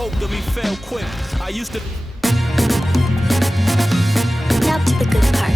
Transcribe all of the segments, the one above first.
hope that we fail quick. I used to. Now to the good part.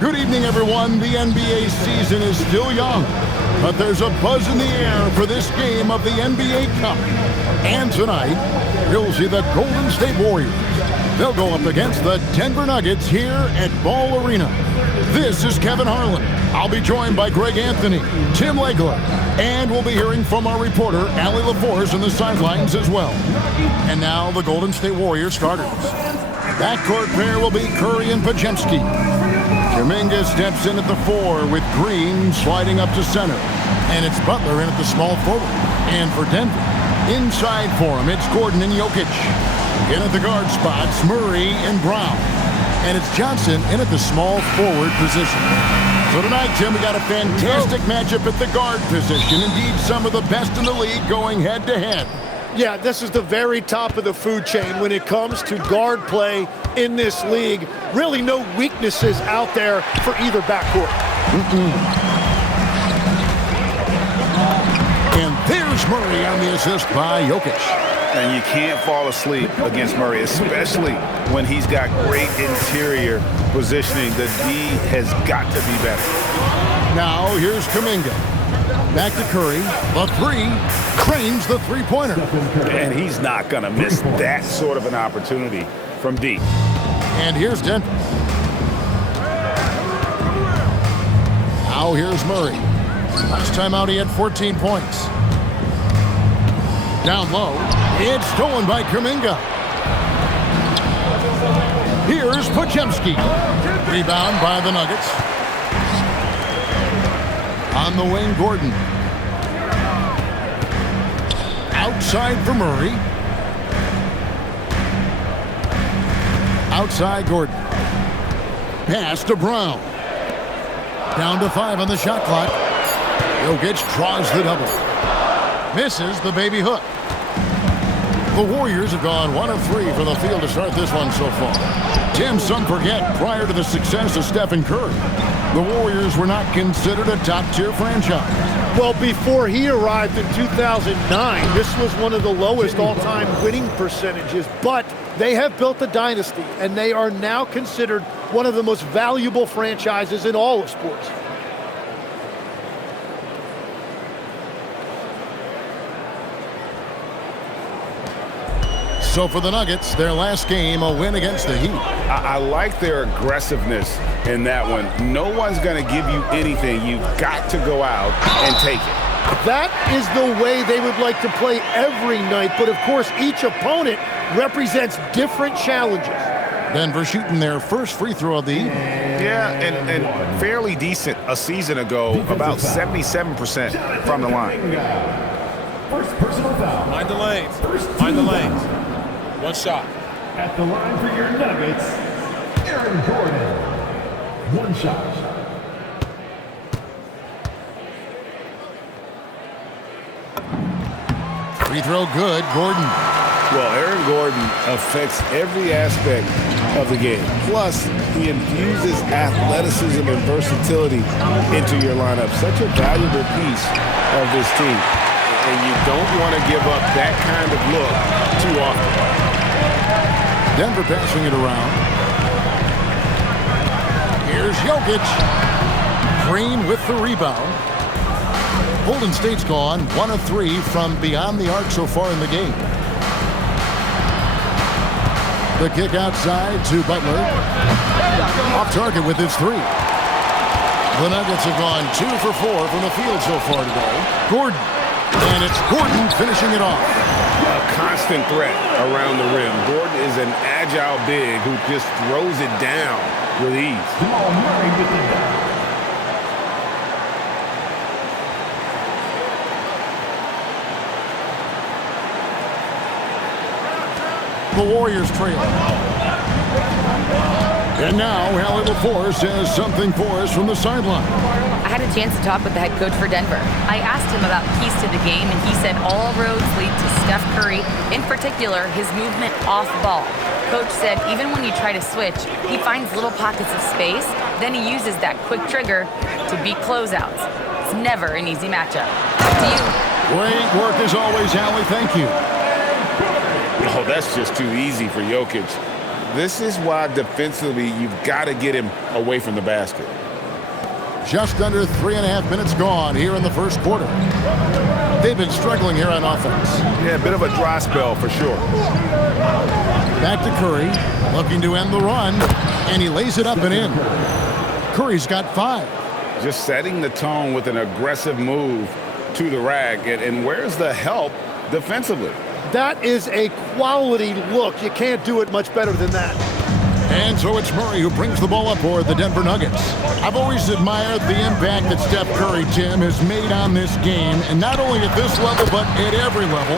Good evening, everyone. The NBA season is still young, but there's a buzz in the air for this game of the NBA Cup. And tonight, you'll see the Golden State Warriors. They'll go up against the Denver Nuggets here at Ball Arena. This is Kevin Harlan. I'll be joined by Greg Anthony, Tim Legler, and we'll be hearing from our reporter, Allie LaForce, on the sidelines as well. And now, the Golden State Warriors starters. Backcourt pair will be Curry and Podziemski. Kuminga steps in at the 4 with Green sliding up to center. And it's Butler in at the small forward. And for Denver, inside for him, it's Gordon and Jokic. In at the guard spots, Murray and Brown. And it's Johnson in at the small forward position. So tonight, Tim, we got a fantastic matchup at the guard position. Indeed, some of the best in the league going head-to-head. Yeah, this is the very top of the food chain when it comes to guard play in this league. Really no weaknesses out there for either backcourt. And there's Murray on the assist by Jokic. And you can't fall asleep against Murray, especially when he's got great interior positioning. The D has got to be better. Now here's Kuminga. Back to Curry. The 3 cranes the three-pointer. And he's not going to miss that sort of an opportunity from deep. And here's Denver. Now here's Murray. Last time out he had 14 points. Down low. It's stolen by Kuminga. Here's Podziemski. Rebound by the Nuggets. On the wing, Gordon. Outside for Murray. Outside, Gordon. Pass to Brown. Down to 5 on the shot clock. Jokic draws the double. Misses the baby hook. The Warriors have gone 1 of 3 from the field to start this one so far. Tim, some forget, prior to the success of Stephen Curry, the Warriors were not considered a top-tier franchise. Well, before he arrived in 2009, this was one of the lowest all-time winning percentages, but they have built a dynasty, and they are now considered one of the most valuable franchises in all of sports. So for the Nuggets, their last game, a win against the Heat. I like their aggressiveness in that one. No one's going to give you anything. You've got to go out and take it. That is the way they would like to play every night, but of course each opponent represents different challenges. Denver shooting their first free throw of the evening. Yeah, and fairly decent a season ago, about 77% from the line. First personal foul. Mind the lanes. Mind the lanes. One shot. At the line for your Nuggets, Aaron Gordon. One shot. Free throw good, Gordon. Well, Aaron Gordon affects every aspect of the game. Plus, he infuses athleticism and versatility into your lineup. Such a valuable piece of this team. And you don't want to give up that kind of look too often. Denver passing it around. Here's Jokic. Green with the rebound. Golden State's gone 1 of 3 from beyond the arc so far in the game. The kick outside to Butler. Off target with his 3. The Nuggets have gone 2 for 4 from the field so far today. Gordon. And it's Gordon finishing it off. A constant threat around the rim. Gordon is an agile big who just throws it down with ease. Jamal Murray with the ball. The Warriors trail. And now, Hallie LaForce has something for us from the sideline. I had a chance to talk with the head coach for Denver. I asked him about keys to the game, and he said all roads lead to Steph Curry, in particular, his movement off ball. Coach said even when you try to switch, he finds little pockets of space, then he uses that quick trigger to beat closeouts. It's never an easy matchup. To you. Great work as always, Hallie. Thank you. Oh, that's just too easy for Jokic. This is why defensively you've got to get him away from the basket. Just under 3.5 minutes gone here in the first quarter. They've been struggling here on offense. Yeah, a bit of a dry spell for sure. Back to Curry, looking to end the run, and he lays it up and in. Curry's got 5. Just setting the tone with an aggressive move to the rack. And where's the help defensively? That is a quality look. You can't do it much better than that. And so it's Murray who brings the ball up for the Denver Nuggets. I've always admired the impact that Steph Curry, Tim, has made on this game, and not only at this level, but at every level.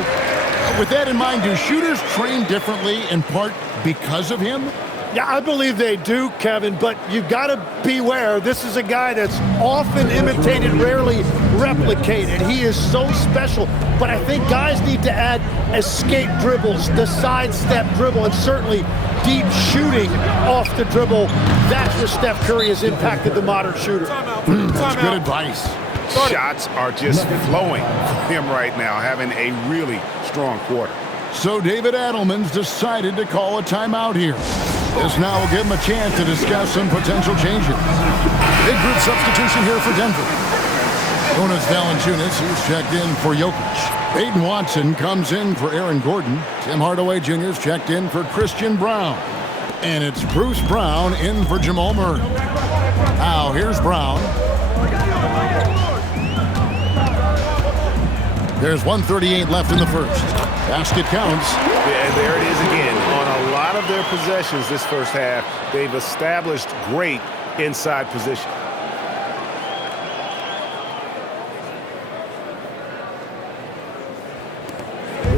With that in mind, do shooters train differently in part because of him? Yeah, I believe they do, Kevin, but you got to beware. This is a guy that's often imitated, rarely replicated. He is so special, but I think guys need to add escape dribbles, the sidestep dribble, and certainly deep shooting off the dribble. That's where Steph Curry has impacted the modern shooter. That's good advice. Shots are just flowing for him right now, having a really strong quarter. So David Adelman's decided to call a timeout here. This now will give him a chance to discuss some potential changes. Big group substitution here for Denver. Jonas Valanciunas, who's checked in for Jokic. Peyton Watson comes in for Aaron Gordon. Tim Hardaway Jr.'s checked in for Christian Brown. And it's Bruce Brown in for Jamal Murray. Now here's Brown. There's 1:38 left in the first. Basket counts. Yeah, and there it is again. On a lot of their possessions this first half, they've established great inside position.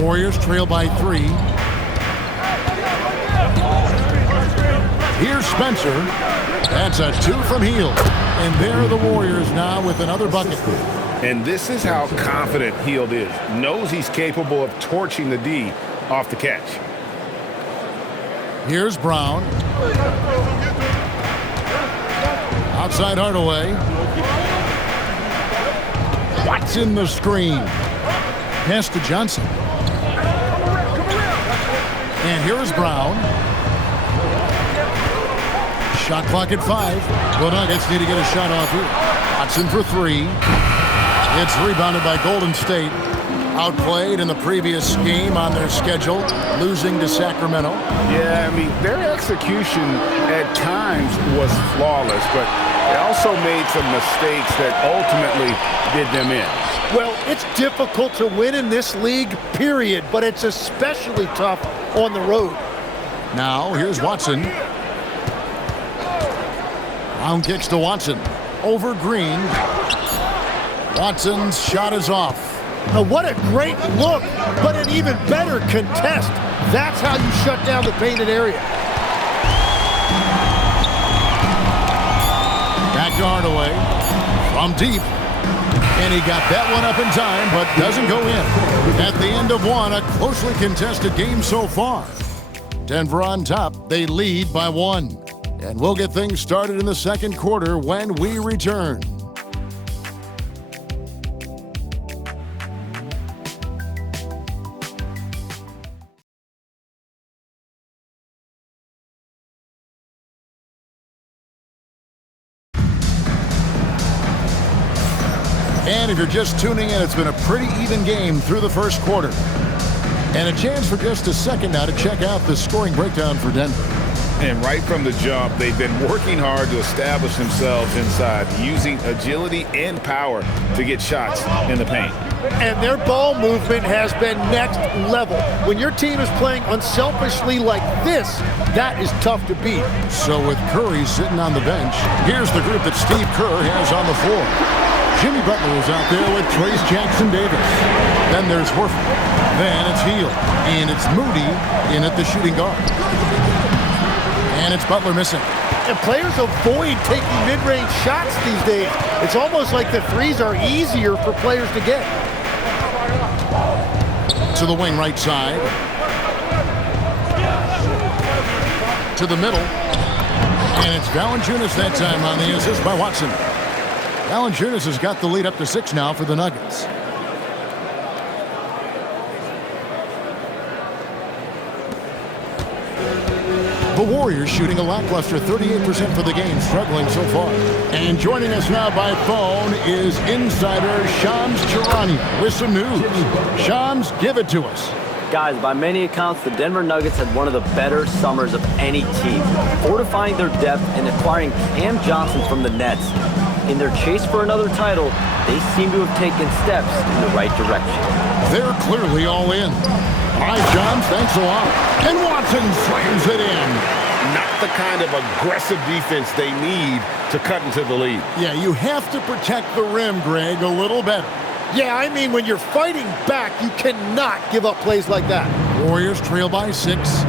Warriors trail by 3. Here's Spencer. That's a 2 from Hield. And there are the Warriors now with another bucket. And this is how confident Hield is. Knows he's capable of torching the D off the catch. Here's Brown. Outside Hardaway. Watson the screen. Pass to Johnson. And here is Brown. Shot clock at 5. The Nuggets need to get a shot off here. Watson for 3. It's rebounded by Golden State. Outplayed in the previous game on their schedule, losing to Sacramento. Yeah, I mean, their execution at times was flawless, but they also made some mistakes that ultimately did them in. Well, it's difficult to win in this league, period, but it's especially tough on the road. Now, here's Watson. Brown kicks to Watson. Over Green. Watson's shot is off. Now, what a great look, but an even better contest. That's how you shut down the painted area. Back to Hardaway. From deep. And he got that one up in time, but doesn't go in. At the end of one, a closely contested game so far. Denver on top. They lead by 1. And we'll get things started in the second quarter when we return. And if you're just tuning in, it's been a pretty even game through the first quarter. And a chance for just a second now to check out the scoring breakdown for Denver. And right from the jump, they've been working hard to establish themselves inside, using agility and power to get shots in the paint. And their ball movement has been next level. When your team is playing unselfishly like this, that is tough to beat. So with Curry sitting on the bench, here's the group that Steve Kerr has on the floor. Jimmy Butler is out there with Trace Jackson Davis. Then there's Horford. Then it's Hield, and it's Moody in at the shooting guard. And it's Butler missing. And players avoid taking mid-range shots these days. It's almost like the threes are easier for players to get. To the wing right side. To the middle. And it's Valanciunas that time on the assist by Watson. Valanciunas has got the lead up to 6 now for the Nuggets. The Warriors shooting a lackluster 38% for the game, struggling so far. And joining us now by phone is insider Shams Charania with some news. Shams, give it to us. Guys, by many accounts, the Denver Nuggets had one of the better summers of any team, fortifying their depth and acquiring Cam Johnson from the Nets. In their chase for another title, they seem to have taken steps in the right direction. They're clearly all in. All right, John, thanks a lot. And Watson slams it in. Not the kind of aggressive defense they need to cut into the lead. Yeah, you have to protect the rim, Greg, a little better. Yeah, I mean, when you're fighting back, you cannot give up plays like that. Warriors trail by 6.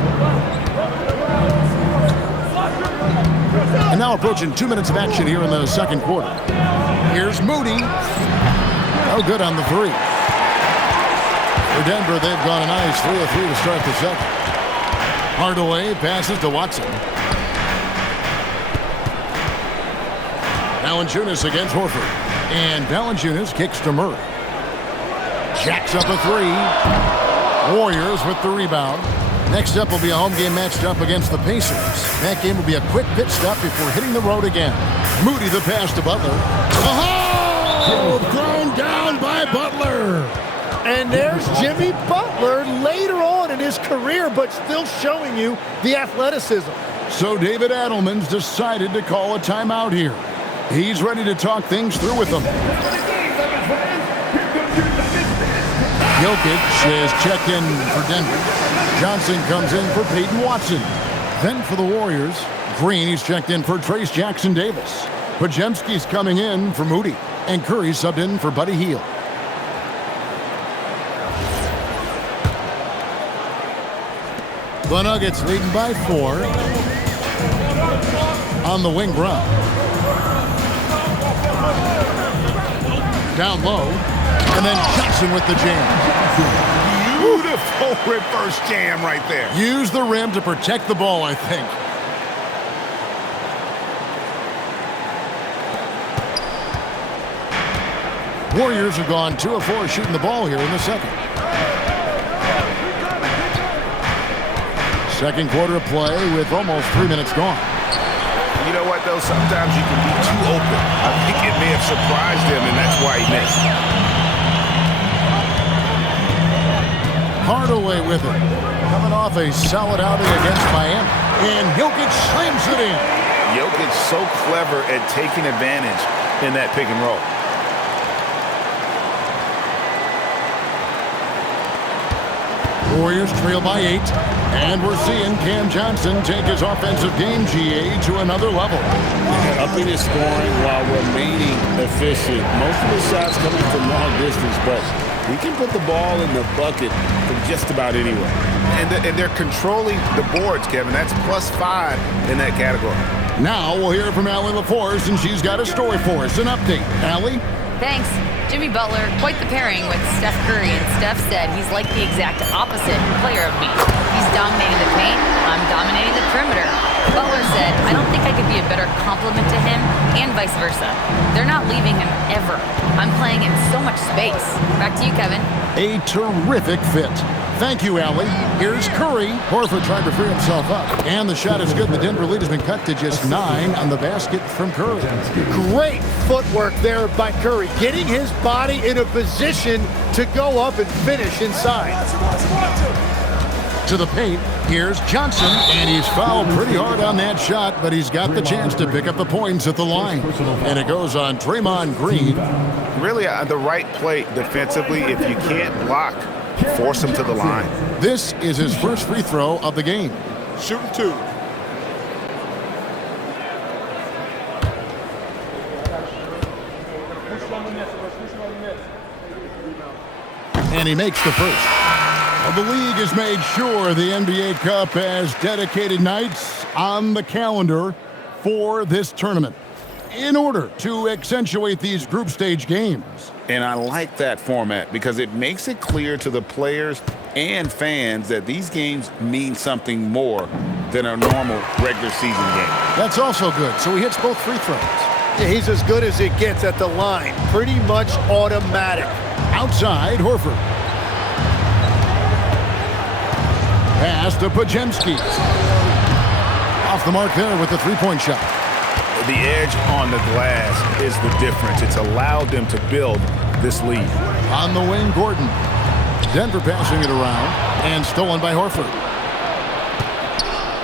And now approaching 2 minutes of action here in the second quarter. Here's Moody. Oh, good on the 3. For Denver, they've gone a nice 3 of 3 to start the second. Hardaway passes to Watson. Valanciunas against Horford. And Valanciunas kicks to Murray. Jacks up a 3. Warriors with the rebound. Next up will be a home game matched up against the Pacers. That game will be a quick pit stop before hitting the road again. Moody the pass to Butler. Oh! Thrown down by Butler. And there's Jimmy Butler later on in his career, but still showing you the athleticism. So David Adelman's decided to call a timeout here. He's ready to talk things through with them. Jokic is checked in for Denver. Johnson comes in for Peyton Watson. Then for the Warriors, Green, he's checked in for Trace Jackson-Davis. Podziemski's coming in for Moody. And Curry subbed in for Buddy Hield. The Nuggets leading by 4. On the wing run. Down low. And then Johnson with the jam. Beautiful reverse jam right there. Use the rim to protect the ball, I think. Warriors have gone 2 of 4 shooting the ball here in the second. Second quarter of play with almost 3 minutes gone. You know what, though? Sometimes you can be too open. I think it may have surprised him, and that's why he missed. Hardaway with it. Coming off a solid outing against Miami. And Jokic slams it in. Jokic so clever at taking advantage in that pick and roll. Warriors trail by 8. And we're seeing Cam Johnson take his offensive game, GA, to another level. Upping his scoring while remaining efficient. Most of his shots coming from long distance, but he can put the ball in the bucket from just about anywhere. And they're controlling the boards, Kevin. That's +5 in that category. Now we'll hear from Allie LaForce, and she's got a story for us. An update. Allie? Thanks. Jimmy Butler, quite the pairing with Steph Curry, and Steph said he's like the exact opposite player of me. He's dominating the paint, I'm dominating the perimeter. Butler said, I don't think I could be a better complement to him, and vice versa. They're not leaving him ever. I'm playing in so much space. Back to you, Kevin. A terrific fit. Thank you, Allie. Here's Curry. Horford tried to free himself up. And the shot is good. The Denver lead has been cut to just 9 on the basket from Curry. Great footwork there by Curry, getting his body in a position to go up and finish inside. To the paint, here's Johnson, and he's fouled pretty hard on that shot, but he's got the chance to pick up the points at the line. And it goes on Draymond Green. Really, the right play defensively, if you can't block, force him to the line. This is his first free throw of the game. Shooting 2. And he makes the first. Well, the league has made sure the NBA Cup has dedicated nights on the calendar for this tournament in order to accentuate these group stage games. And I like that format because it makes it clear to the players and fans that these games mean something more than a normal regular season game. That's also good. So he hits both free throws. Yeah, he's as good as it gets at the line. Pretty much automatic. Outside, Horford. Pass to Pajemski. Off the mark there with the three-point shot. The edge on the glass is the difference. It's allowed them to build this lead. On the wing, Gordon. Denver passing it around and stolen by Horford.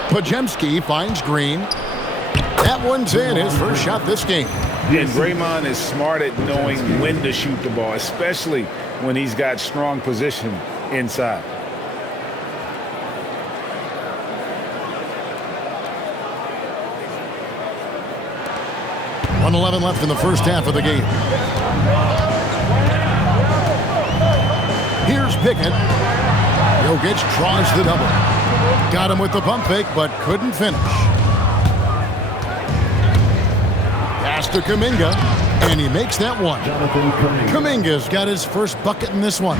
Pajemski finds Green. That one's in, his first shot this game. And Draymond is smart at knowing when to shoot the ball, especially when he's got strong position inside. .11 left in the first half of the game. Here's Pickett. Jokic draws the double. Got him with the pump fake, but couldn't finish. Pass to Kuminga, and he makes that one. Kuminga's got his first bucket in this one.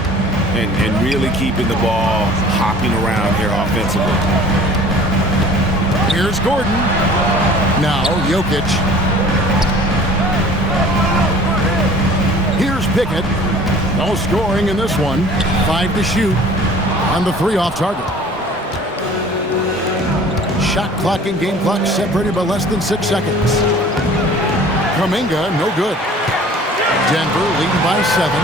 And really keeping the ball hopping around here offensively. Here's Gordon. Now Jokic. Here's Pickett. No scoring in this one. 5 to shoot. And the 3 off target. Shot clock and game clock separated by less than 6 seconds. Kuminga, no good. Denver leading by 7.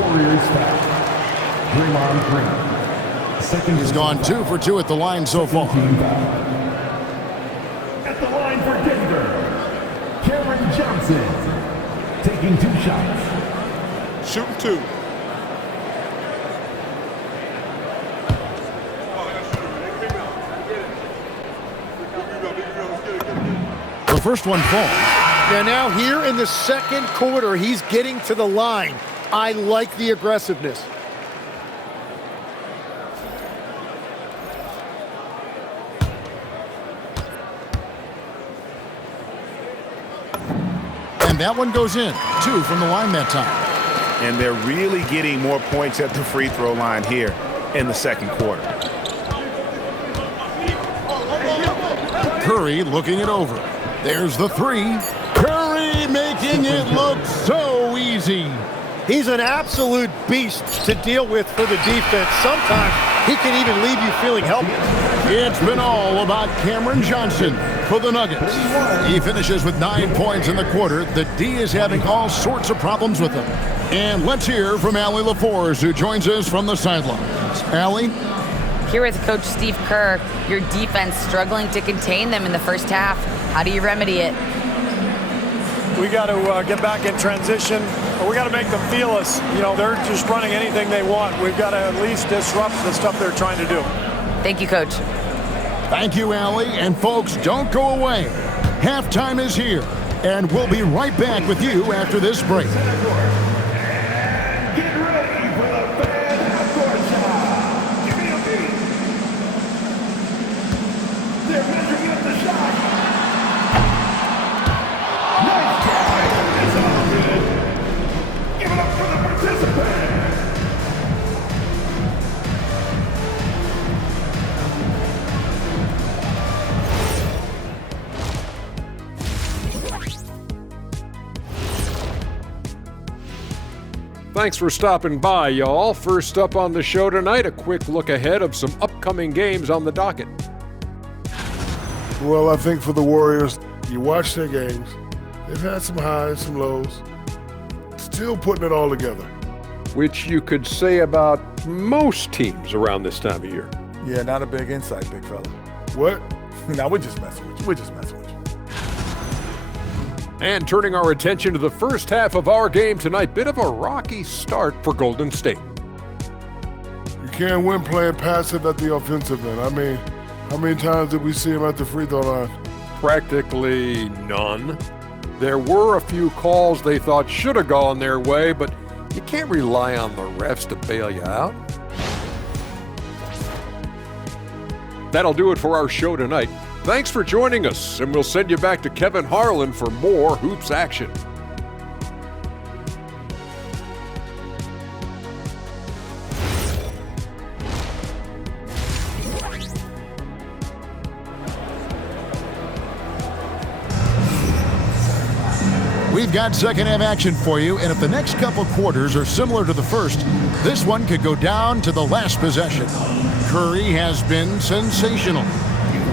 Warriors foul. Draymond Green. Second. He's gone 2 for 2 at the line so far. At the line for Denver, Cameron Johnson taking 2 shots. Shooting 2. The first one falls. Yeah, now here in the second quarter, he's getting to the line. I like the aggressiveness. And that one goes in. 2 from the line that time. And they're really getting more points at the free throw line here in the second quarter. Curry looking it over. There's the 3. Curry making it look so easy. He's an absolute beast to deal with for the defense. Sometimes he can even leave you feeling helpless. It's been all about Cameron Johnson for the Nuggets. He finishes with 9 points in the quarter. The D is having all sorts of problems with him. And let's hear from Allie LaForce, who joins us from the sidelines. Allie? Here with Coach Steve Kerr, your defense struggling to contain them in the first half. How do you remedy it? We got to get back in transition. We got to make them feel us. You know, they're just running anything they want. We've got to at least disrupt the stuff they're trying to do. Thank you, Coach. Thank you, Allie. And folks, don't go away. Halftime is here, and we'll be right back with you after this break. Get ready for the fan half-court shot. Give me a beat. They're measuring up the shot. Nice try. It's all good. Give it up for the participant. Thanks for stopping by, y'all. First up on the show tonight, a quick look ahead of some upcoming games on the docket. Well, I think for the Warriors, you watch their games. They've had some highs, some lows. Still putting it all together. Which you could say about most teams around this time of year. Yeah, not a big insight, big fella. What? No, we're just messing with you. We're just messing with you. And turning our attention to the first half of our game tonight, bit of a rocky start for Golden State. You can't win playing passive at the offensive end. I mean, how many times did we see him at the free throw line? Practically none. There were a few calls they thought should have gone their way, but You can't rely on the refs to bail you out. That'll do it for our show tonight. Thanks for joining us, and we'll send you back to Kevin Harlan for more hoops action. We've got second half action for you, and if the next couple quarters are similar to the first, this one could go down to the last possession. Curry has been sensational.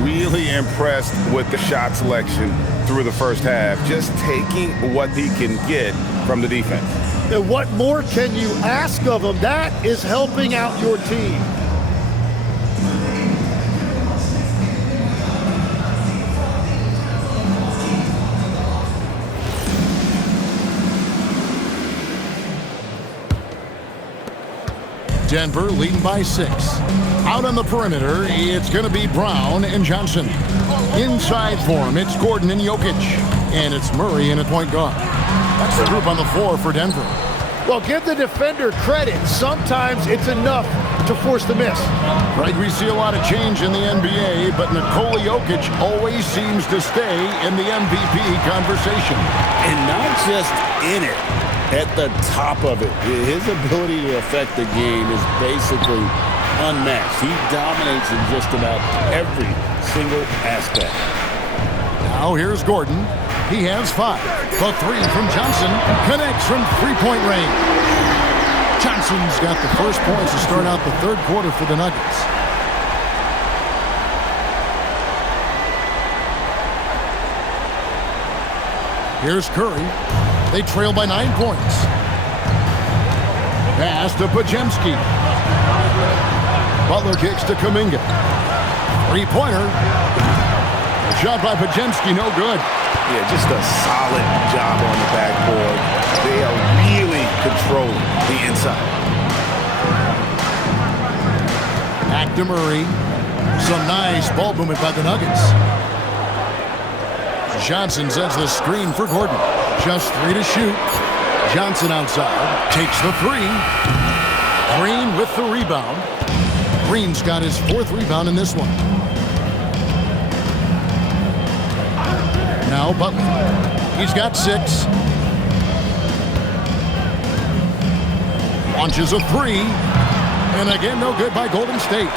Really impressed with the shot selection through the first half, just taking what he can get from the defense. And what more can you ask of him? That is helping out your team. Denver leading by 6. Out on the perimeter, it's going to be Brown and Johnson. Inside for him, it's Gordon and Jokic. And it's Murray in at point guard. That's the group on the floor for Denver. Well, give the defender credit. Sometimes it's enough to force the miss. Right, we see a lot of change in the NBA, but Nikola Jokic always seems to stay in the MVP conversation. And not just in it. At the top of it. His ability to affect the game is basically unmatched. He dominates in just about every single aspect. Now here's Gordon. He has 5. The 3 from Johnson connects from three-point range. Johnson's got the first points to start out the third quarter for the Nuggets. Here's Curry. They trail by 9 points. Pass to Pajemski. Butler kicks to Kuminga. Three-pointer. Shot by Pajemski, no good. Yeah, just a solid job on the backboard. They are really controlling the inside. Back to Murray. Some nice ball movement by the Nuggets. Johnson sends the screen for Gordon. Just 3 to shoot. Johnson outside. Takes the 3. Green with the rebound. Green's got his 4th rebound in this one. Now Butler. He's got 6. Launches a 3. And again, no good by Golden State.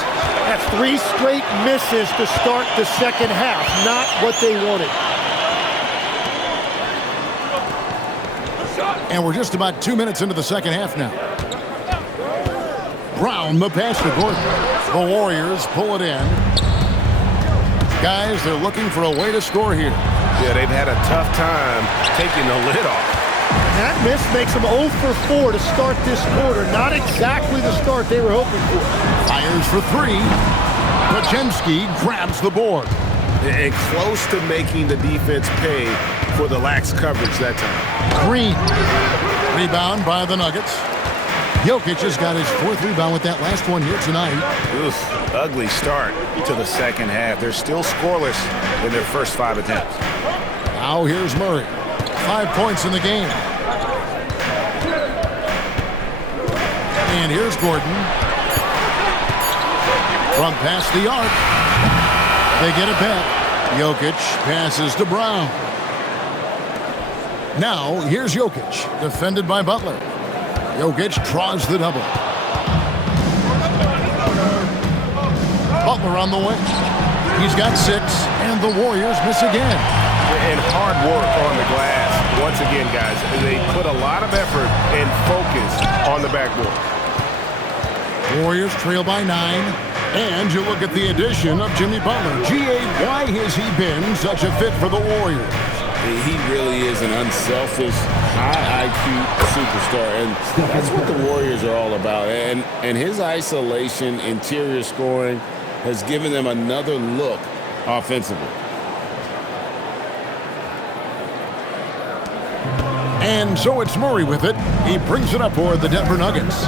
That's 3 straight misses to start the second half. Not what they wanted. And we're just about 2 minutes into the second half now. Brown, the pass to Gordon. The Warriors pull it in. Guys, they're looking for a way to score here. Yeah, they've had a tough time taking the lid off. That miss makes them 0 for 4 to start this quarter. Not exactly the start they were hoping for. Fires for 3. Pajemski grabs the board. And close to making the defense pay for the lax coverage that time. Green. Rebound by the Nuggets. Jokic has got his 4th rebound with that last one here tonight. Oof, ugly start to the second half. They're still scoreless in their first 5 attempts. Now here's Murray. 5 points in the game. And here's Gordon. From past the arc. They get it back. Jokic passes to Brown. Now, here's Jokic, defended by Butler. Jokic draws the double. Butler on the wing. He's got 6, and the Warriors miss again. And hard work on the glass. Once again, guys, they put a lot of effort and focus on the backboard. Warriors trail by 9. And you look at the addition of Jimmy Butler. G.A., why has he been such a fit for the Warriors? He really is an unselfish, high IQ superstar, and that's what the Warriors are all about. And his isolation, interior scoring, has given them another look offensively. And so it's Murray with it. He brings it up for the Denver Nuggets.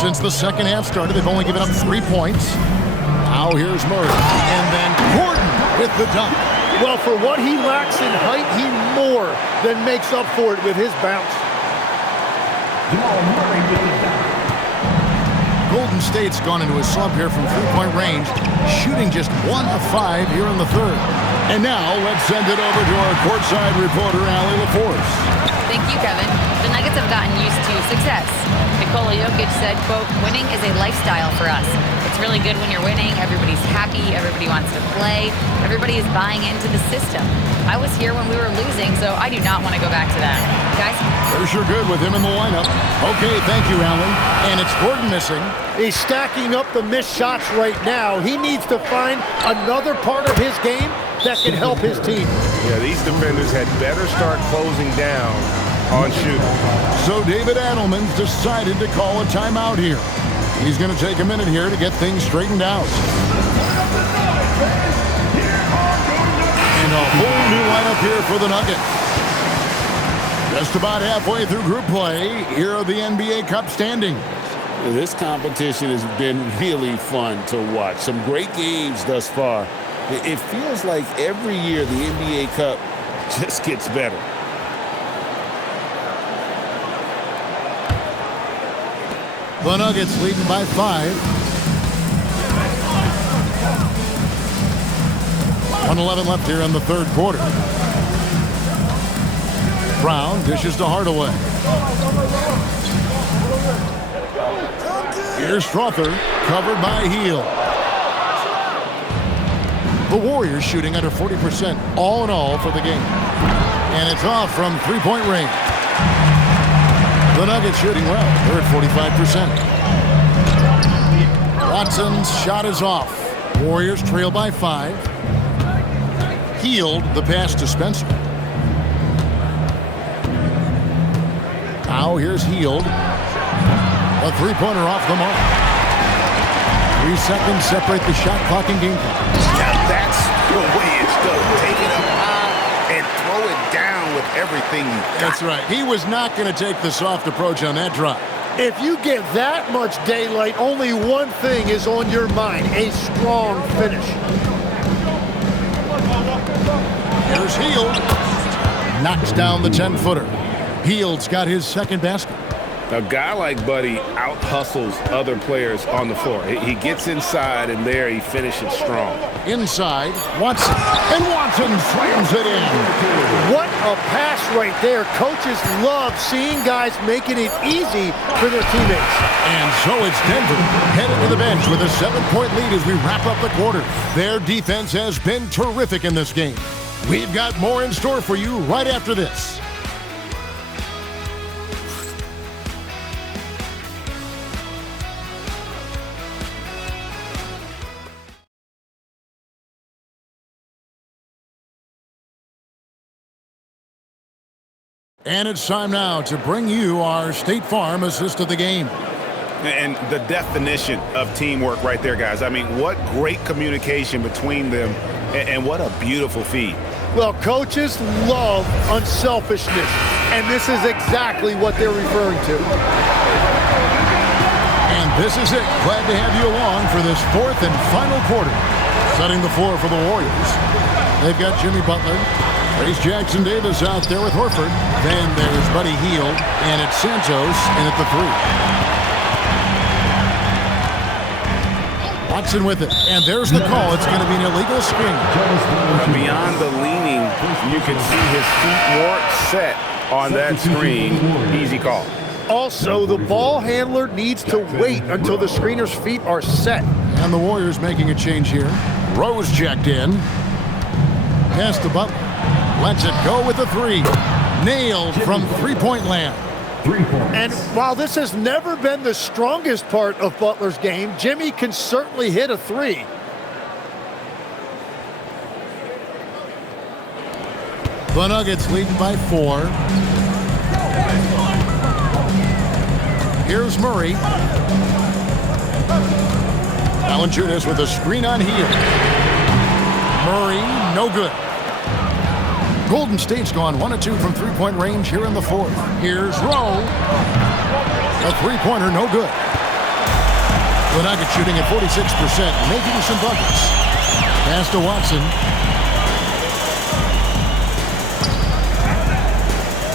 Since the second half started, they've only given up 3 points. Now here's Murray. And then Gordon with the dunk. Well, for what he lacks in height, he more than makes up for it with his bounce. Jamal Murray with the dunk. Golden State's gone into a slump here from three-point range, shooting just 1 of 5 here in the third. And now let's send it over to our courtside reporter, Allie LaForce. Thank you, Kevin. The Nuggets have gotten used to success. Nikola Jokic said, quote, winning is a lifestyle for us. It's really good when you're winning. Everybody's happy. Everybody wants to play. Everybody is buying into the system. I was here when we were losing, so I do not want to go back to that. Guys? They're sure good with him in the lineup. Okay, thank you, Allie. And it's Gordon missing. He's stacking up the missed shots right now. He needs to find another part of his game that can help his team. Yeah, these defenders had better start closing down on shooting. So David Adelman's decided to call a timeout here. He's going to take a minute here to get things straightened out. And a whole new lineup here for the Nuggets. Just about halfway through group play, here are the NBA Cup standings. This competition has been really fun to watch. Some great games thus far. It feels like every year the NBA Cup just gets better. The Nuggets leading by 5. 1:11 left here in the third quarter. Brown dishes to Hardaway. Here's Strother, covered by Heel. The Warriors shooting under 40% all in all for the game. And it's off from three-point range. The Nuggets shooting well. They're at 45%. Watson's shot is off. Warriors trail by 5. Healed the pass to Spencer. Now here's Healed. A three-pointer off the mark. 3 seconds separate the shot clock and game clock. Now that's the way it's done. Take it up high and throw it down with everything you got. That's right. He was not going to take the soft approach on that drop. If you get that much daylight, only one thing is on your mind, a strong finish. Here's Hield. Knocks down the 10-footer. Hield's got his second basket. A guy like Buddy out-hustles other players on the floor. He gets inside, and there he finishes strong. Inside, Watson. And Watson slams it in. What a pass right there. Coaches love seeing guys making it easy for their teammates. And so it's Denver headed to the bench with a 7-point lead as we wrap up the quarter. Their defense has been terrific in this game. We've got more in store for you right after this. And it's time now to bring you our State Farm assist of the game. And the definition of teamwork right there, guys. I mean, what great communication between them, and what a beautiful feed. Well, coaches love unselfishness, and this is exactly what they're referring to. And this is it. Glad to have you along for this fourth and final quarter. Setting the floor for the Warriors. They've got Jimmy Butler. Trace Jackson Davis out there with Horford. Then there's Buddy Hield, and it's Santos in at the 3. Watson with it, and there's the call. It's going to be an illegal screen. Beyond the leaning, you can see his feet weren't set on that screen. Easy call. Also, the ball handler needs to wait until the screener's feet are set. And the Warriors making a change here. Rose checked in. Pass to Butler. Lets it go with the 3. Nailed from three-point land. And while this has never been the strongest part of Butler's game, Jimmy can certainly hit a 3. The Nuggets leading by 4. Here's Murray. Valanciunas with a screen on Hield. Murray, no good. Golden State's gone 1 of 2 from three-point range here in the fourth. Here's Rowe. A three-pointer, no good. The Nuggets shooting at 46%, making some buckets. Pass to Watson.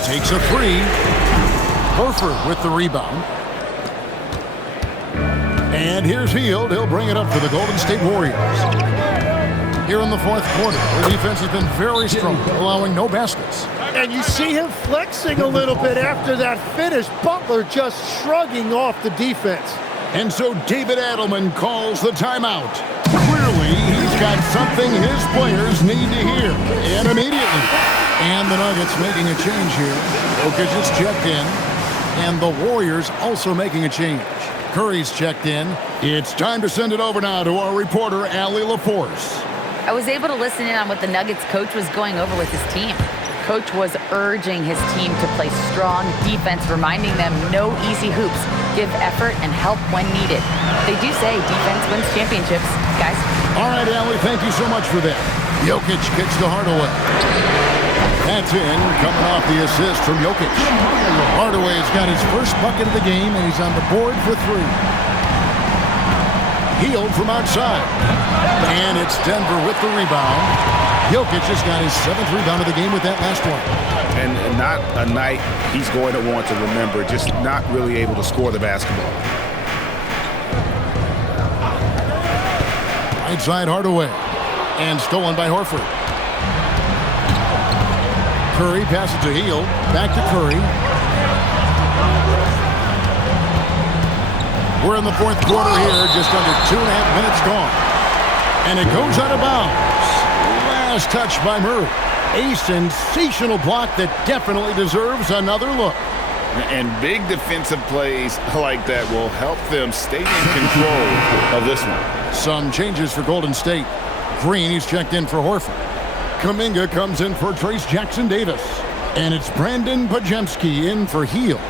Takes a 3. Horford with the rebound. And here's Hield. He'll bring it up for the Golden State Warriors. Here in the fourth quarter, their defense has been very strong, allowing no baskets. And you see him flexing a little bit after that finish. Butler just shrugging off the defense. And so David Adelman calls the timeout. Clearly, he's got something his players need to hear, and immediately. And the Nuggets making a change here. Jokic is checked in, and the Warriors also making a change. Curry's checked in. It's time to send it over now to our reporter, Allie LaForce. I was able to listen in on what the Nuggets coach was going over with his team. Coach was urging his team to play strong defense, reminding them no easy hoops, give effort, and help when needed. They do say defense wins championships, guys. All right, Allie, thank you so much for that. Jokic kicks to Hardaway. That's in, coming off the assist from Jokic. Hardaway's got his first bucket of the game, and he's on the board for three. Hield from outside. And it's Denver with the rebound. Jokic just got his 7th rebound of the game with that last one. And not a night he's going to want to remember, just not really able to score the basketball. Right side Hardaway. And stolen by Horford. Curry passes to Hield. Back to Curry. We're in the fourth quarter here, just under 2.5 minutes gone. And it goes out of bounds. Last touch by Murray. A sensational block that definitely deserves another look. And big defensive plays like that will help them stay in control of this one. Some changes for Golden State. Green, he's checked in for Horford. Kuminga comes in for Trace Jackson-Davis. And it's Brandon Pajemski in for Hield.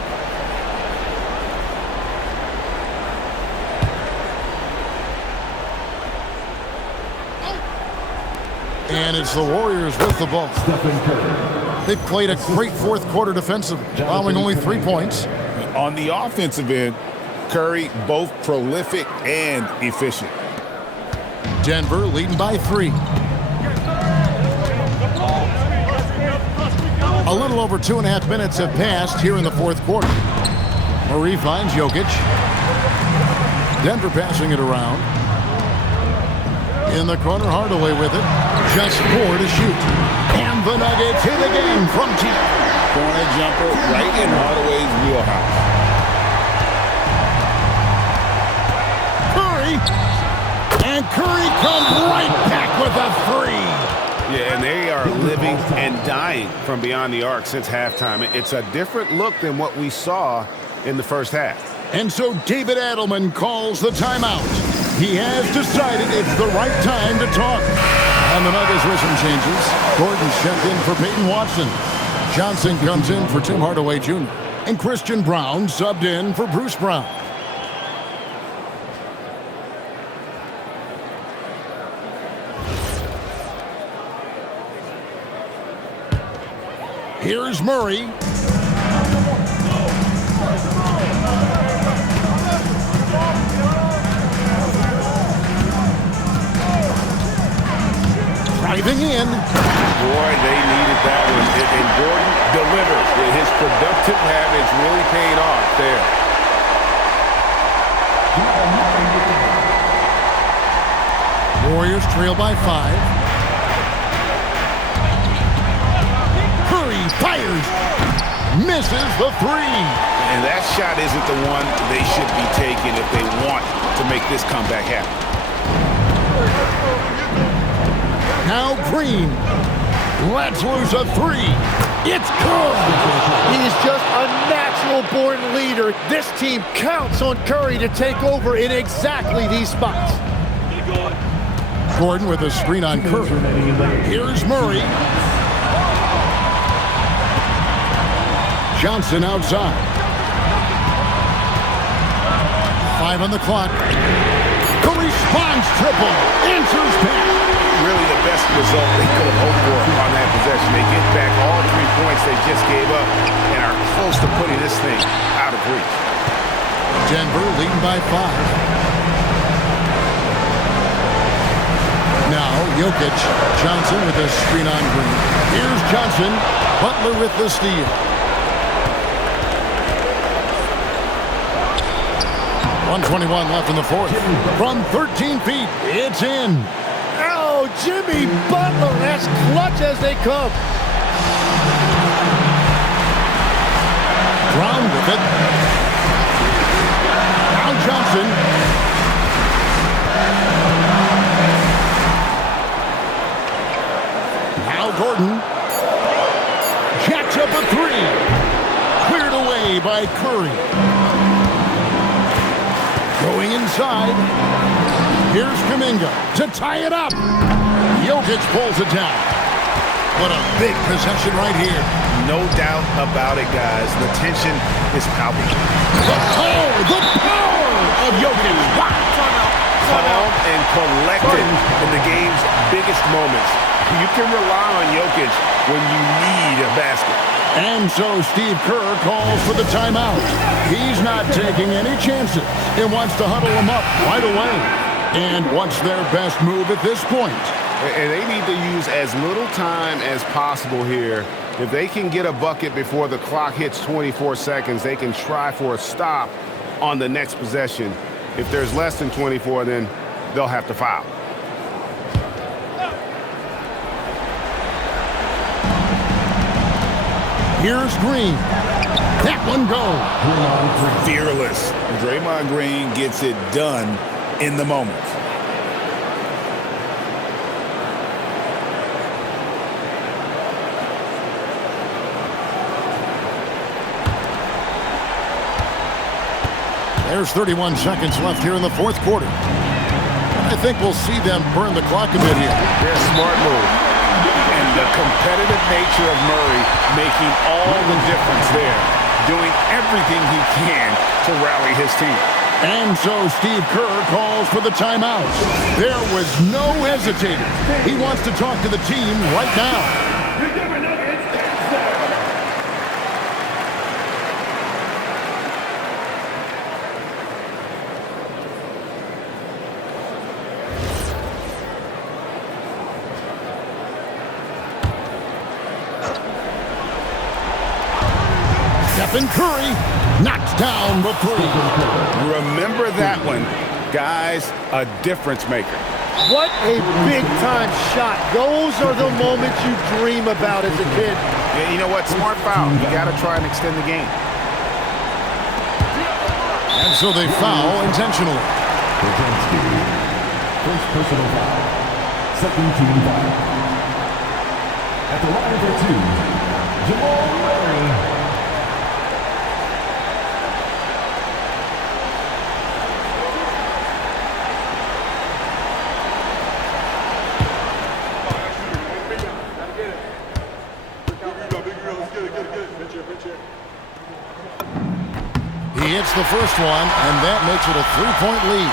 And it's the Warriors with the ball. They've played a great fourth quarter defensively, allowing only 3 points. On the offensive end, Curry both prolific and efficient. Denver leading by 3. A little over 2.5 minutes have passed here in the fourth quarter. Murray finds Jokic. Denver passing it around. In the corner, Hardaway with it. Just 4 to shoot. And the Nuggets hit the game from deep. Corner jumper right in Hardaway's wheelhouse. Curry. And Curry comes right back with a 3. Yeah, and they are living and dying from beyond the arc since halftime. It's a different look than what we saw in the first half. And so David Adelman calls the timeout. He has decided it's the right time to talk. And the Nuggets with some changes. Gordon's checked in for Peyton Watson. Johnson comes in for Tim Hardaway Jr. And Christian Brown subbed in for Bruce Brown. Here's Murray. Driving in. Boy, they needed that one. And Gordon delivers. His productive habits really paying off there. Warriors trail by 5. Curry fires. Misses the 3. And that shot isn't the one they should be taking if they want to make this comeback happen. Now Green. Let's lose a 3. It's good. He's just a natural-born leader. This team counts on Curry to take over in exactly these spots. Gordon with a screen on Curry. Here's Murray. Johnson outside. 5 on the clock. The response triple. Answers back. Really the best result they could have hoped for on that possession. They get back all 3 points they just gave up and are close to putting this thing out of reach. Denver leading by 5. Now Jokic. Johnson with a screen on Green. Here's Johnson. Butler with the steal. 1:21 left in the fourth. From 13 feet, it's in. Oh, Jimmy Butler, as clutch as they come. Brown with it. Now Johnson. Now Gordon. Jacks up a three. Cleared away by Curry. Going inside. Here's Kuminga to tie it up. Jokic pulls it down. What a big possession right here. No doubt about it, guys. The tension is palpable. The power of Jokic. Wow. Calm and collected in the game's biggest moments. You can rely on Jokic when you need a basket. And so Steve Kerr calls for the timeout. He's not taking any chances and wants to huddle them up right away. And what's their best move at this point? And they need to use as little time as possible here. If they can get a bucket before the clock hits 24 seconds, they can try for a stop on the next possession. If there's less than 24, then they'll have to foul. Here's Green. That one goes. Fearless. Draymond Green gets it done in the moment. There's 31 seconds left here in the fourth quarter. I think we'll see them burn the clock a bit here. They're a smart move. And the competitive nature of Murray making all the difference there, doing everything he can to rally his team. And so Steve Kerr calls for the timeout. There was no hesitating. He wants to talk to the team right now. Stephen Curry knocks down the three. Remember that one. Guys, a difference maker. What a big-time shot. Those are the moments you dream about as a kid. Yeah, you know what? Smart foul. You got to try and extend the game. And so they foul intentionally. First personal foul. Second team foul. At the line for two, Jamal Murray. He hits the first one, and that makes it a three-point lead.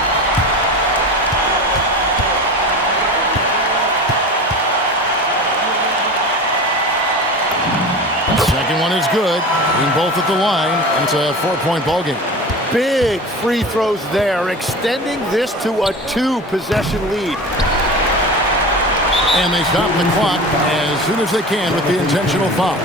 The second one is good. Being both at the line, and it's a four-point ball game. Big free throws there, extending this to a two-possession lead. And they stop the clock as soon as they can with the intentional foul.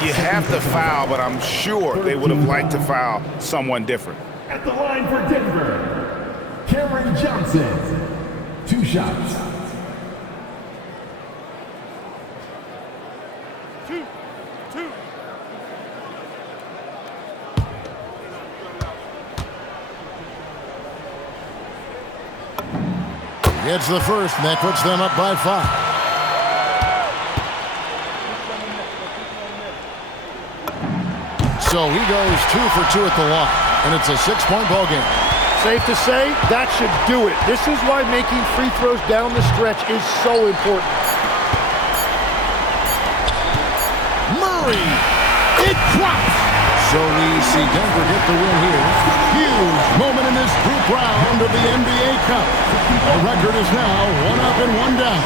You have to foul, but I'm sure they would have liked to foul someone different. At the line for Denver, Cameron Johnson. 2 shots. Two. Gets the first, and that puts them up by 5. So he goes 2 for 2 at the line, and it's a 6-point ball game. Safe to say, that should do it. This is why making free throws down the stretch is so important. Murray, it drops. So we see Denver get the win here. Huge moment in this group round of the NBA Cup. The record is now 1 up and 1 down.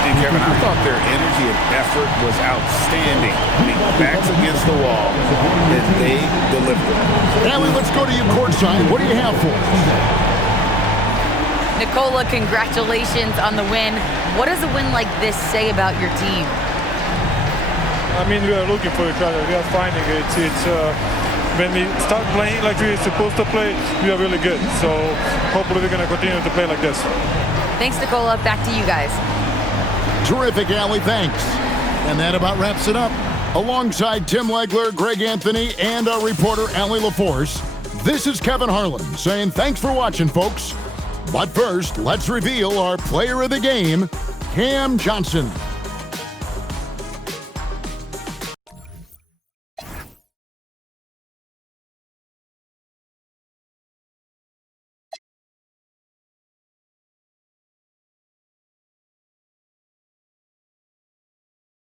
And Kevin, I thought their energy and effort was outstanding. I mean, backs against the wall, and they delivered. Allie, let's go to you courtside. What do you have for us? Nicola, congratulations on the win. What does a win like this say about your team? I mean, we are looking for each other. We are finding it. when we start playing like we're supposed to play, we are really good. So hopefully we're going to continue to play like this. Thanks, Nicola. Back to you guys. Terrific, Allie. Thanks. And that about wraps it up. Alongside Tim Legler, Greg Anthony, and our reporter, Allie LaForce, this is Kevin Harlan saying thanks for watching, folks. But first, let's reveal our player of the game, Cam Johnson.